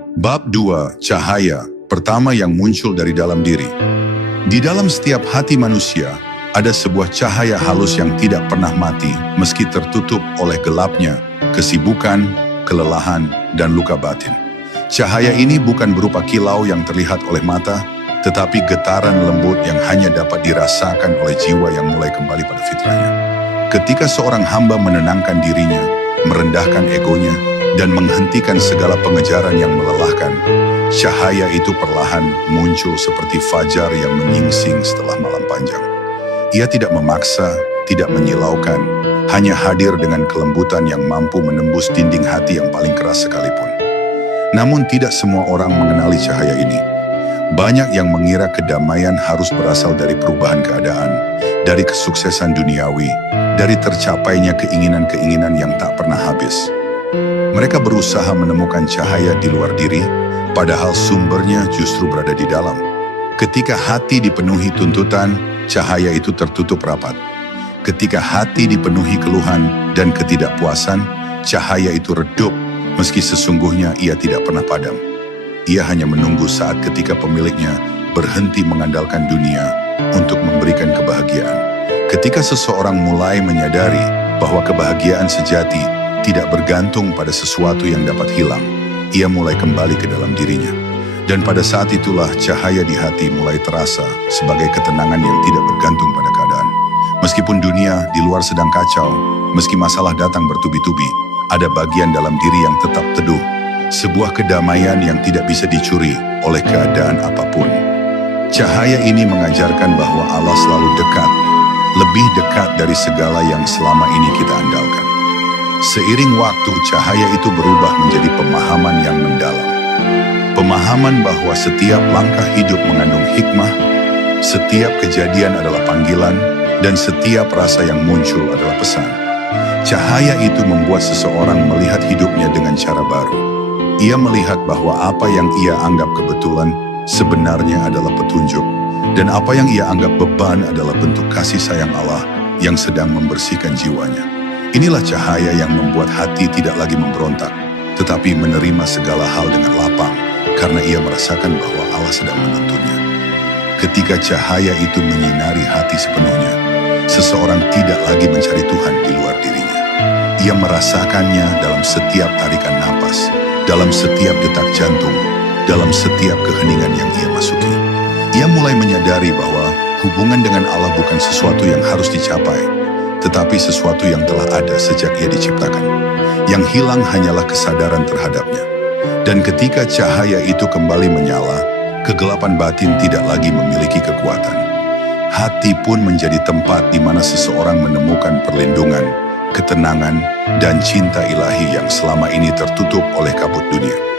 Bab 2, Cahaya, pertama yang muncul dari dalam diri. Di dalam setiap hati manusia, ada sebuah cahaya halus yang tidak pernah mati meski tertutup oleh gelapnya, kesibukan, kelelahan, dan luka batin. Cahaya ini bukan berupa kilau yang terlihat oleh mata, tetapi getaran lembut yang hanya dapat dirasakan oleh jiwa yang mulai kembali pada fitrahnya. Ketika seorang hamba menenangkan dirinya, merendahkan egonya, dan menghentikan segala pengejaran yang melelahkan, cahaya itu perlahan muncul seperti fajar yang menyingsing setelah malam panjang. Ia tidak memaksa, tidak menyilaukan, hanya hadir dengan kelembutan yang mampu menembus dinding hati yang paling keras sekalipun. Namun tidak semua orang mengenali cahaya ini. Banyak yang mengira kedamaian harus berasal dari perubahan keadaan, dari kesuksesan duniawi, dari tercapainya keinginan-keinginan yang tak pernah habis. Mereka berusaha menemukan cahaya di luar diri, padahal sumbernya justru berada di dalam. Ketika hati dipenuhi tuntutan, cahaya itu tertutup rapat. Ketika hati dipenuhi keluhan dan ketidakpuasan, cahaya itu redup, meski sesungguhnya ia tidak pernah padam. Ia hanya menunggu saat ketika pemiliknya berhenti mengandalkan dunia untuk memberikan kebahagiaan. Ketika seseorang mulai menyadari bahwa kebahagiaan sejati tidak bergantung pada sesuatu yang dapat hilang, ia mulai kembali ke dalam dirinya. Dan pada saat itulah cahaya di hati mulai terasa sebagai ketenangan yang tidak bergantung pada keadaan. Meskipun dunia di luar sedang kacau, meski masalah datang bertubi-tubi, ada bagian dalam diri yang tetap teduh, sebuah kedamaian yang tidak bisa dicuri oleh keadaan apapun. Cahaya ini mengajarkan bahwa Allah selalu dekat, lebih dekat dari segala yang selama ini kita andalkan. Seiring waktu, cahaya itu berubah menjadi pemahaman yang mendalam. Pemahaman bahwa setiap langkah hidup mengandung hikmah, setiap kejadian adalah panggilan, dan setiap rasa yang muncul adalah pesan. Cahaya itu membuat seseorang melihat hidupnya dengan cara baru. Ia melihat bahwa apa yang ia anggap kebetulan sebenarnya adalah petunjuk, dan apa yang ia anggap beban adalah bentuk kasih sayang Allah yang sedang membersihkan jiwanya. Inilah cahaya yang membuat hati tidak lagi memberontak, tetapi menerima segala hal dengan lapang, karena ia merasakan bahwa Allah sedang menuntunnya. Ketika cahaya itu menyinari hati sepenuhnya, seseorang tidak lagi mencari Tuhan di luar dirinya. Ia merasakannya dalam setiap tarikan napas, dalam setiap detak jantung, dalam setiap keheningan yang ia masuki. Ia mulai menyadari bahwa hubungan dengan Allah bukan sesuatu yang harus dicapai, tetapi sesuatu yang telah ada sejak ia diciptakan. Yang hilang hanyalah kesadaran terhadapnya. Dan ketika cahaya itu kembali menyala, kegelapan batin tidak lagi memiliki kekuatan. Hati pun menjadi tempat di mana seseorang menemukan perlindungan, ketenangan, dan cinta ilahi yang selama ini tertutup oleh kabut dunia.